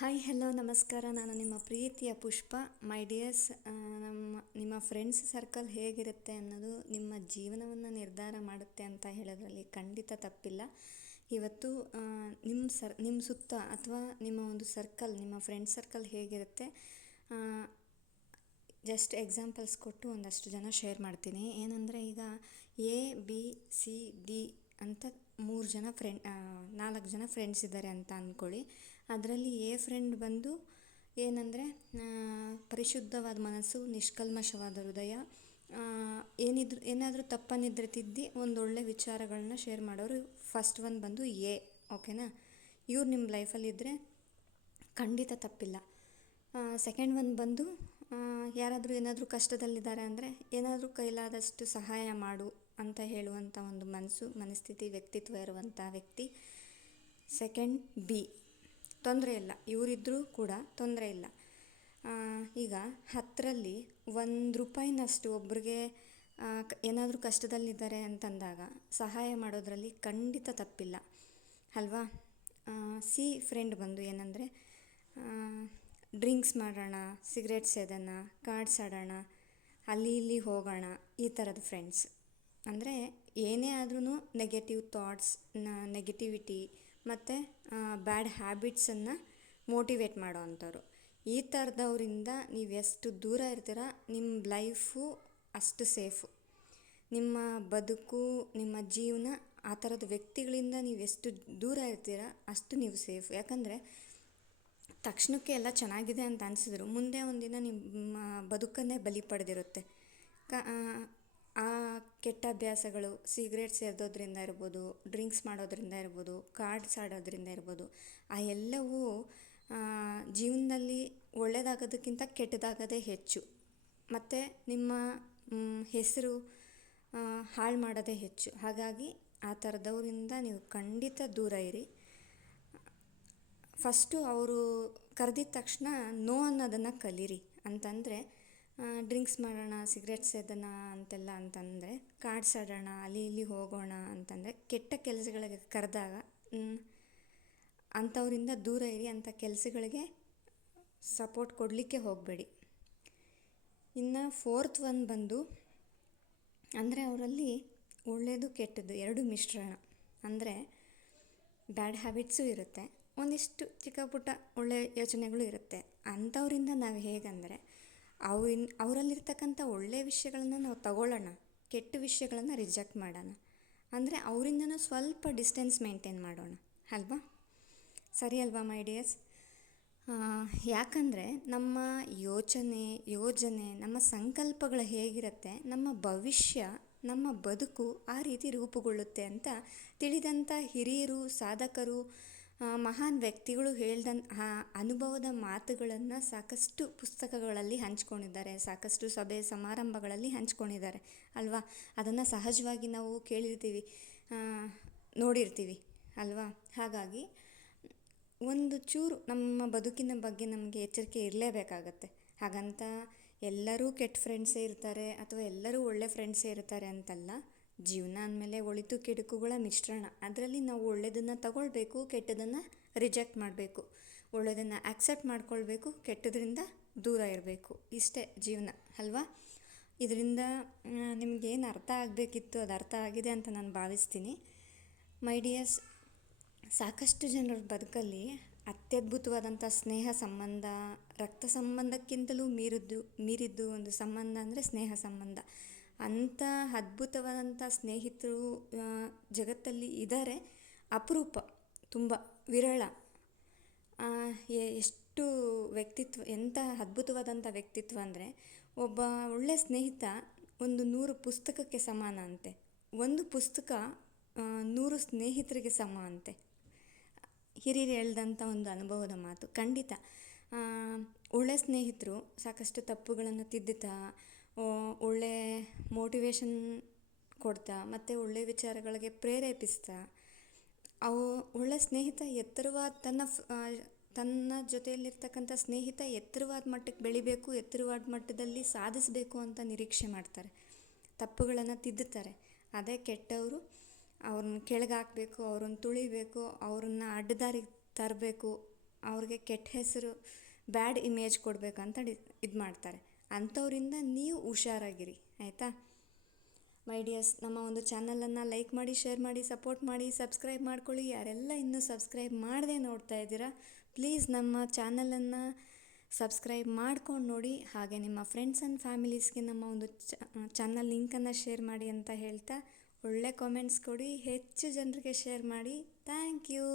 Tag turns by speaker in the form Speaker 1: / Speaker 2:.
Speaker 1: Hi hello ನಮಸ್ಕಾರ. ನಾನು ನಿಮ್ಮ ಪ್ರೀತಿಯ ಪುಷ್ಪ. ಮೈ ಡಿಯರ್ಸ್ ನಮ್ಮ, ನಿಮ್ಮ ಫ್ರೆಂಡ್ಸ್ ಸರ್ಕಲ್ ಹೇಗಿರುತ್ತೆ ಅನ್ನೋದು ನಿಮ್ಮ ಜೀವನವನ್ನು ನಿರ್ಧಾರ ಮಾಡುತ್ತೆ ಅಂತ ಹೇಳೋದರಲ್ಲಿ ಖಂಡಿತ ತಪ್ಪಿಲ್ಲ. ಇವತ್ತು ನಿಮ್ಮ ಸರ್ ನಿಮ್ಮ ಸುತ್ತ ಅಥವಾ ನಿಮ್ಮ ಒಂದು ಸರ್ಕಲ್ ನಿಮ್ಮ ಫ್ರೆಂಡ್ ಸರ್ಕಲ್ ಹೇಗಿರುತ್ತೆ ಜಸ್ಟ್ ಎಕ್ಸಾಂಪಲ್ಸ್ ಕೊಟ್ಟು ಒಂದಷ್ಟು ಜನ ಶೇರ್ ಮಾಡ್ತೀನಿ. ಏನಂದರೆ ಈಗ ಎ ಬಿ ಸಿ ಡಿ ಅಂತ ಮೂರು ಜನ ಫ್ರೆಂಡ್ ನಾಲ್ಕು ಜನ ಫ್ರೆಂಡ್ಸ್ ಇದ್ದಾರೆ ಅಂತ ಅಂದ್ಕೊಳ್ಳಿ ಅದರಲ್ಲಿ ಎ ಫ್ರೆಂಡ್ ಬಂದು ಏನಂದರೆ ಪರಿಶುದ್ಧವಾದ ಮನಸ್ಸು, ನಿಷ್ಕಲ್ಮಶವಾದ ಹೃದಯ ಏನಿದ್ರು, ಏನಾದರೂ ತಪ್ಪನ್ನಿದ್ರೆ ತಿದ್ದಿ ಒಂದೊಳ್ಳೆ ವಿಚಾರಗಳನ್ನ ಶೇರ್ ಮಾಡೋರು ಫಸ್ಟ್ ಒಂದು ಬಂದು ಎ, ಓಕೆನಾ? ಇವ್ರು ನಿಮ್ಮ ಲೈಫಲ್ಲಿದ್ದರೆ ಖಂಡಿತ ತಪ್ಪಿಲ್ಲ. ಸೆಕೆಂಡ್ ಒಂದು ಬಂದು ಯಾರಾದರೂ ಏನಾದರೂ ಕಷ್ಟದಲ್ಲಿದ್ದಾರೆ ಅಂದರೆ ಏನಾದರೂ ಕೈಲಾದಷ್ಟು ಸಹಾಯ ಮಾಡು ಅಂತ ಹೇಳುವಂಥ ಒಂದು ಮನಸ್ಸು ಮನಸ್ಥಿತಿ, ವ್ಯಕ್ತಿತ್ವ ಇರುವಂಥ ವ್ಯಕ್ತಿ. Second, B. ತೊಂದರೆ ಇಲ್ಲ ಇವರಿದ್ದರೂ ಕೂಡ ತೊಂದರೆ ಇಲ್ಲ. ಈಗ ಹತ್ತರಲ್ಲಿ ಒಂದು ರೂಪಾಯಿನಷ್ಟು ಒಬ್ರಿಗೆ ಏನಾದರೂ ಕಷ್ಟದಲ್ಲಿದ್ದಾರೆ ಅಂತಂದಾಗ ಸಹಾಯ ಮಾಡೋದರಲ್ಲಿ ಖಂಡಿತ ತಪ್ಪಿಲ್ಲ. ಅಲ್ವಾ? ಸಿ ಫ್ರೆಂಡ್ ಬಂದು ಏನಂದರೆ ಡ್ರಿಂಕ್ಸ್ ಮಾಡೋಣ ಸಿಗರೇಟ್ ಸೇದೋಣ ಕಾರ್ಡ್ಸ್ ಆಡೋಣ, ಅಲ್ಲಿ ಇಲ್ಲಿ ಹೋಗೋಣ, ಈ ಥರದ ಫ್ರೆಂಡ್ಸ್ ಅಂದರೆ ಏನೇ ಆದ್ರೂ ನೆಗೆಟಿವ್ ಥಾಟ್ಸ್ ನೆಗೆಟಿವಿಟಿ ಮತ್ತು ಬ್ಯಾಡ್ ಹ್ಯಾಬಿಟ್ಸನ್ನು ಮೋಟಿವೇಟ್ ಮಾಡೋ ಅಂಥವ್ರು. ಈ ಥರದವರಿಂದ ನೀವು ಎಷ್ಟು ದೂರ ಇರ್ತೀರ ನಿಮ್ಮ ಲೈಫು ಅಷ್ಟು ಸೇಫು ನಿಮ್ಮ ಬದುಕು, ನಿಮ್ಮ ಜೀವನ ಆ ಥರದ ವ್ಯಕ್ತಿಗಳಿಂದ ನೀವು ಎಷ್ಟು ದೂರ ಇರ್ತೀರ, ಅಷ್ಟು ನೀವು ಸೇಫ್ ಯಾಕಂದರೆ, ತಕ್ಷಣಕ್ಕೆ ಎಲ್ಲ ಚೆನ್ನಾಗಿದೆ ಅಂತ ಅನಿಸಿದ್ರು. ಮುಂದೆ ಒಂದಿನ ನಿಮ್ಮ ಬದುಕನ್ನೇ ಬಲಿ ಪಡೆದಿರುತ್ತೆ. ಕ ಆ ಕೆಟ್ಟ ಅಭ್ಯಾಸಗಳು ಸಿಗರೇಟ್ ಸೇದೋದ್ರಿಂದ ಇರ್ಬೋದು ಡ್ರಿಂಕ್ಸ್ ಮಾಡೋದರಿಂದ ಇರ್ಬೋದು ಕಾರ್ಡ್ಸ್ ಆಡೋದ್ರಿಂದ ಇರ್ಬೋದು, ಆ ಎಲ್ಲವೂ ಜೀವನದಲ್ಲಿ ಒಳ್ಳೆಯದಾಗೋದಕ್ಕಿಂತ ಕೆಟ್ಟದಾಗೋದೇ ಹೆಚ್ಚು. ಮತ್ತು ನಿಮ್ಮ ಹೆಸರು ಹಾಳು ಮಾಡೋದೇ ಹೆಚ್ಚು. ಹಾಗಾಗಿ ಆ ಥರದವರಿಂದ ನೀವು ಖಂಡಿತ ದೂರ ಇರಿ. ಫಸ್ಟು ಅವರು ಕರೆದಿದ ತಕ್ಷಣ ನೋ ಅನ್ನೋದನ್ನು ಕಲೀರಿ. ಅಂತಂದರೆ ಡ್ರಿಂಕ್ಸ್ ಮಾಡೋಣ ಸಿಗ್ರೆಟ್ಸ್ ಸೇದೋಣ ಅಂತೆಲ್ಲ ಅಂತಂದರೆ ಕಾರ್ಡ್ಸ್ ಆಡೋಣ, ಅಲ್ಲಿ ಇಲ್ಲಿ ಹೋಗೋಣ ಅಂತಂದರೆ, ಕೆಟ್ಟ ಕೆಲಸಗಳಿಗೆ ಕರೆದಾಗ ಅಂಥವರಿಂದ ದೂರ ಇರಿ ಅಂಥ ಕೆಲಸಗಳಿಗೆ ಸಪೋರ್ಟ್ ಕೊಡಲಿಕ್ಕೆ ಹೋಗಬೇಡಿ. ಇನ್ನು ಫೋರ್ತ್ ಒನ್ ಬಂದು, ಅಂದರೆ ಅವರಲ್ಲಿ ಒಳ್ಳೆಯದು ಕೆಟ್ಟದ್ದು, ಎರಡು ಮಿಶ್ರಣ. ಅಂದರೆ ಬ್ಯಾಡ್ ಹ್ಯಾಬಿಟ್ಸು ಇರುತ್ತೆ, ಒಂದಿಷ್ಟು ಚಿಕ್ಕ ಪುಟ್ಟ ಒಳ್ಳೆಯ ಯೋಚನೆಗಳು ಇರುತ್ತೆ. ಅಂಥವರಿಂದ ನಾವು ಹೇಗಂದರೆ ಅವ್ರಿನ್, ಅವರಲ್ಲಿರ್ತಕ್ಕಂಥ ಒಳ್ಳೆಯ ವಿಷಯಗಳನ್ನ ನಾವು ತಗೊಳ್ಳೋಣ, ಕೆಟ್ಟ ವಿಷಯಗಳನ್ನು ರಿಜೆಕ್ಟ್ ಮಾಡೋಣ. ಅಂದರೆ ಅವರಿಂದನೂ ಸ್ವಲ್ಪ ಡಿಸ್ಟೆನ್ಸ್ ಮೇಂಟೈನ್ ಮಾಡೋಣ, ಅಲ್ವಾ? ಸರಿ ಅಲ್ವಾ, ಮೈ ಡಿಯರ್ಸ್? ಯಾಕಂದರೆ ನಮ್ಮ ಯೋಚನೆ, ಯೋಜನೆ, ನಮ್ಮ ಸಂಕಲ್ಪಗಳು ಹೇಗಿರುತ್ತೆ, ನಮ್ಮ ಭವಿಷ್ಯ, ನಮ್ಮ ಬದುಕು ಆ ರೀತಿ ರೂಪುಗೊಳ್ಳುತ್ತೆ ಅಂತ ತಿಳಿದಂಥ ಹಿರಿಯರು, ಸಾಧಕರು ಮಹಾನ್ ವ್ಯಕ್ತಿಗಳು ಹೇಳ್ದಂಥ ಅನುಭವದ ಮಾತುಗಳನ್ನು ಸಾಕಷ್ಟು ಪುಸ್ತಕಗಳಲ್ಲಿ ಹಂಚ್ಕೊಂಡಿದ್ದಾರೆ, ಸಾಕಷ್ಟು ಸಭೆ ಸಮಾರಂಭಗಳಲ್ಲಿ ಹಂಚ್ಕೊಂಡಿದ್ದಾರೆ, ಅಲ್ವಾ? ಅದನ್ನು ಸಹಜವಾಗಿ ನಾವು ಕೇಳಿರ್ತೀವಿ ನೋಡಿರ್ತೀವಿ, ಅಲ್ವಾ? ಹಾಗಾಗಿ ಒಂದು ಚೂರು ನಮ್ಮ ಬದುಕಿನ ಬಗ್ಗೆ ನಮಗೆ ಎಚ್ಚರಿಕೆ ಇರಲೇಬೇಕಾಗತ್ತೆ. ಹಾಗಂತ ಎಲ್ಲರೂ ಕೆಟ್ಟ ಫ್ರೆಂಡ್ಸೇ ಇರ್ತಾರೆ ಅಥವಾ ಎಲ್ಲರೂ ಒಳ್ಳೆ ಫ್ರೆಂಡ್ಸೇ ಇರ್ತಾರೆ ಅಂತಲ್ಲ ಜೀವನ ಅಂದಮೇಲೆ ಒಳಿತು ಕೆಡುಕುಗಳ ಮಿಶ್ರಣ. ಅದರಲ್ಲಿ ನಾವು ಒಳ್ಳೆಯದನ್ನು ತಗೊಳ್ಬೇಕು, ಕೆಟ್ಟದನ್ನು ರಿಜೆಕ್ಟ್ ಮಾಡಬೇಕು. ಒಳ್ಳೆಯದನ್ನು ಆಕ್ಸೆಪ್ಟ್ ಮಾಡ್ಕೊಳ್ಬೇಕು, ಕೆಟ್ಟದ್ರಿಂದ ದೂರ ಇರಬೇಕು. ಇಷ್ಟೇ ಜೀವನ, ಅಲ್ವಾ? ಇದರಿಂದ ನಿಮಗೇನು ಅರ್ಥ ಆಗಬೇಕಿತ್ತು, ಅದು ಅರ್ಥ ಆಗಿದೆ ಅಂತ ನಾನು ಭಾವಿಸ್ತೀನಿ. ಮೈ ಡಿಯರ್ಸ್ ಸಾಕಷ್ಟು ಜನರ ಬದುಕಲ್ಲಿ ಅತ್ಯದ್ಭುತವಾದಂಥ ಸ್ನೇಹ ಸಂಬಂಧ, ರಕ್ತ ಸಂಬಂಧಕ್ಕಿಂತಲೂ ಮೀರಿದ್ದು ಮೀರಿದ್ದು ಒಂದು ಸಂಬಂಧ ಅಂದರೆ ಸ್ನೇಹ ಸಂಬಂಧ. ಅಂಥ ಅದ್ಭುತವಾದಂಥ ಸ್ನೇಹಿತರು ಜಗತ್ತಲ್ಲಿ ಇದ್ದಾರೆ ಅಪರೂಪ, ತುಂಬ ವಿರಳ. ಎಷ್ಟು ವ್ಯಕ್ತಿತ್ವ, ಎಂಥ ಅದ್ಭುತವಾದಂಥ ವ್ಯಕ್ತಿತ್ವ ಅಂದರೆ, ಒಬ್ಬ ಒಳ್ಳೆಯ ಸ್ನೇಹಿತ ಒಂದು ನೂರು ಪುಸ್ತಕಕ್ಕೆ ಸಮಾನ ಅಂತೆ. ಒಂದು ಪುಸ್ತಕ ನೂರು ಸ್ನೇಹಿತರಿಗೆ ಸಮ ಅಂತೆ. ಹಿರಿಯರು ಹೇಳ್ದಂಥ ಒಂದು ಅನುಭವದ ಮಾತು. ಖಂಡಿತ ಒಳ್ಳೆಯ ಸ್ನೇಹಿತರು ಸಾಕಷ್ಟು ತಪ್ಪುಗಳನ್ನು ತಿದ್ದುತ್ತಾ ಒಳ್ಳೆ ಮೋಟಿವೇಶನ್ ಕೊಡ್ತಾ, ಮತ್ತು ಒಳ್ಳೆಯ ವಿಚಾರಗಳಿಗೆ ಪ್ರೇರೇಪಿಸ್ತಾ, ಅವು ಒಳ್ಳೆಯ ಸ್ನೇಹಿತ ಎತ್ತರವಾದ ತನ್ನ ತನ್ನ ಜೊತೆಯಲ್ಲಿರ್ತಕ್ಕಂಥ ಸ್ನೇಹಿತ ಎತ್ತರವಾದ ಮಟ್ಟಕ್ಕೆ ಬೆಳಿಬೇಕು, ಎತ್ತರವಾದ ಮಟ್ಟದಲ್ಲಿ ಸಾಧಿಸಬೇಕು ಅಂತ ನಿರೀಕ್ಷೆ ಮಾಡ್ತಾರೆ. ತಪ್ಪುಗಳನ್ನು ತಿದ್ದುತ್ತಾರೆ. ಅದೇ ಕೆಟ್ಟವರು ಅವ್ರನ್ನ ಕೆಳಗೆ ಹಾಕಬೇಕು ಅವ್ರನ್ನ ತುಳಿಬೇಕು, ಅವ್ರನ್ನ ಅಡ್ಡದಾರಿಗೆ ತರಬೇಕು, ಅವ್ರಿಗೆ ಕೆಟ್ಟ ಹೆಸರು, ಬ್ಯಾಡ್ ಇಮೇಜ್ ಕೊಡಬೇಕಂತ ಡಿ ಇದು ಮಾಡ್ತಾರೆ ಅಂಥವರಿಂದ ನೀವು ಹುಷಾರಾಗಿರಿ, ಆಯಿತಾ? ಮೈ ಡಿಯರ್ಸ್ ನಮ್ಮ ಒಂದು ಚಾನಲನ್ನು ಲೈಕ್ ಮಾಡಿ, ಶೇರ್ ಮಾಡಿ, ಸಪೋರ್ಟ್ ಮಾಡಿ, ಸಬ್ಸ್ಕ್ರೈಬ್ ಮಾಡ್ಕೊಳ್ಳಿ. ಯಾರೆಲ್ಲ ಇನ್ನೂ ಸಬ್ಸ್ಕ್ರೈಬ್ ಮಾಡದೆ ನೋಡ್ತಾ ಇದ್ದೀರಾ ಪ್ಲೀಸ್ ನಮ್ಮ ಚಾನಲನ್ನು ಸಬ್ಸ್ಕ್ರೈಬ್ ಮಾಡ್ಕೊಂಡು ನೋಡಿ. ಹಾಗೆ ನಿಮ್ಮ ಫ್ರೆಂಡ್ಸ್ ಆ್ಯಂಡ್ ಫ್ಯಾಮಿಲೀಸ್ಗೆ ನಮ್ಮ ಒಂದು ಚಾನಲ್ ಲಿಂಕನ್ನು ಶೇರ್ ಮಾಡಿ ಅಂತ ಹೇಳ್ತಾ, ಒಳ್ಳೆ ಕಾಮೆಂಟ್ಸ್ ಕೊಡಿ, ಹೆಚ್ಚು ಜನರಿಗೆ ಶೇರ್ ಮಾಡಿ. Thank you